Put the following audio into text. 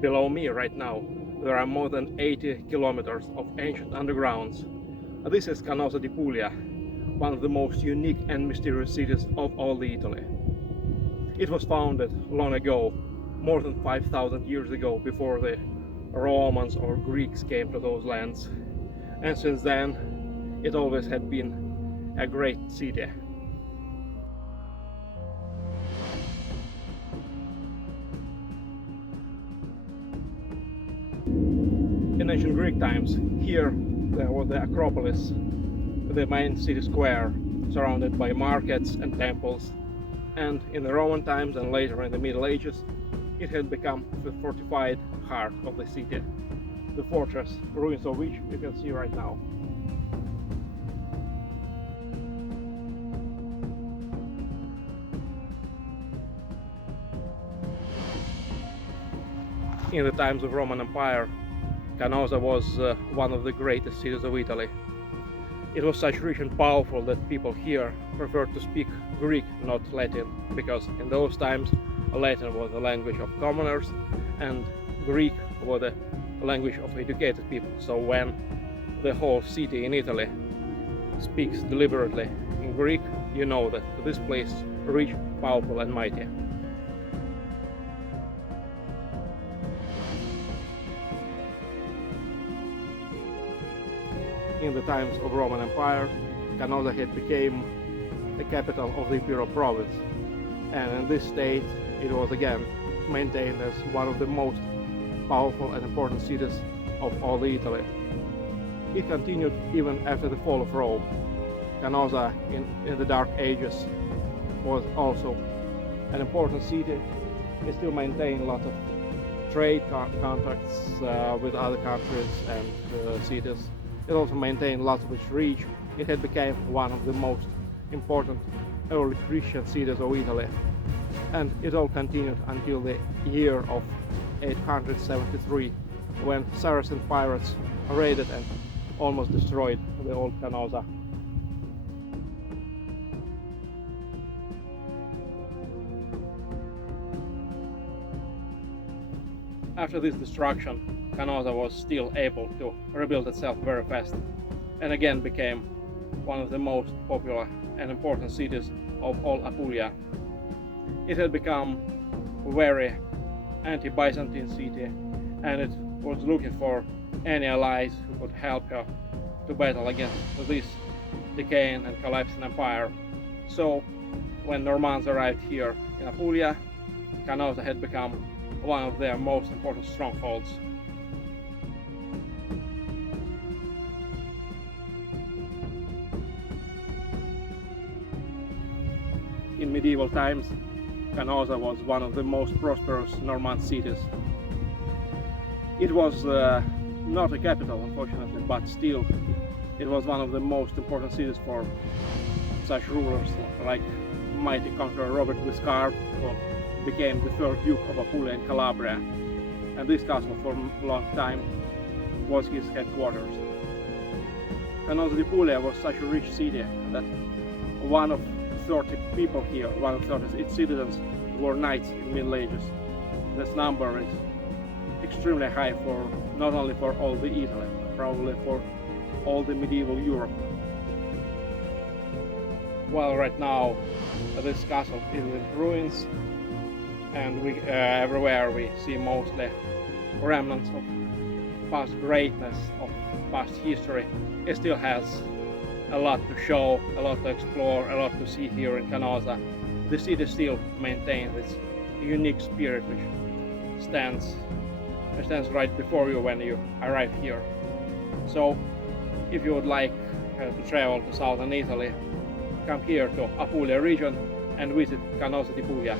Below me right now, there are more than 80 kilometers of ancient undergrounds. This is Canosa di Puglia, one of the most unique and mysterious cities of all the Italy. It was founded long ago, more than 5,000 years ago, before the Romans or Greeks came to those lands. And since then, it always had been a great city. In ancient Greek times, here there was the Acropolis, the main city square, surrounded by markets and temples. And in the Roman times and later in the Middle Ages, it had become the fortified heart of the city, the fortress, ruins of which you can see right now. In the times of Roman Empire, Canosa was one of the greatest cities of Italy. It was such rich and powerful that people here preferred to speak Greek, not Latin, because in those times Latin was the language of commoners and Greek was the language of educated people. So when the whole city in Italy speaks deliberately in Greek, you know that this place is rich, powerful and mighty. In the times of Roman Empire, Canosa had become the capital of the imperial province, and in this state it was again maintained as one of the most powerful and important cities of all Italy. It continued even after the fall of Rome. Canosa in the Dark Ages was also an important city. It still maintained lots of trade contacts with other countries and cities. It also maintained lots of its reach. It had become one of the most important early Christian cities of Italy. And it all continued until the year of 873, when Saracen pirates raided and almost destroyed the old Canosa. After this destruction, Canosa was still able to rebuild itself very fast and again became one of the most popular and important cities of all Apulia. It had become a very anti-Byzantine city and it was looking for any allies who could help her to battle against this decaying and collapsing empire. So when Normans arrived here in Apulia, Canosa had become one of their most important strongholds. In medieval times, Canosa was one of the most prosperous Norman cities. It was not a capital, unfortunately, but still it was one of the most important cities for such rulers like mighty conqueror Robert Guiscard, who became the third Duke of Apulia and Calabria, and this castle for a long time was his headquarters. Canosa di Puglia was such a rich city that one of 30 people here, one of 30 its citizens, were knights in the Middle Ages. This number is extremely high for not only for all the Italy, but probably for all the medieval Europe. While right now this castle is in ruins, and everywhere we see mostly remnants of past greatness, of past history. It still has a lot to show, a lot to explore, a lot to see here in Canosa. The city still maintains its unique spirit which stands right before you when you arrive here. So if you would like to travel to southern Italy, come here to Apulia region and visit Canosa di Puglia.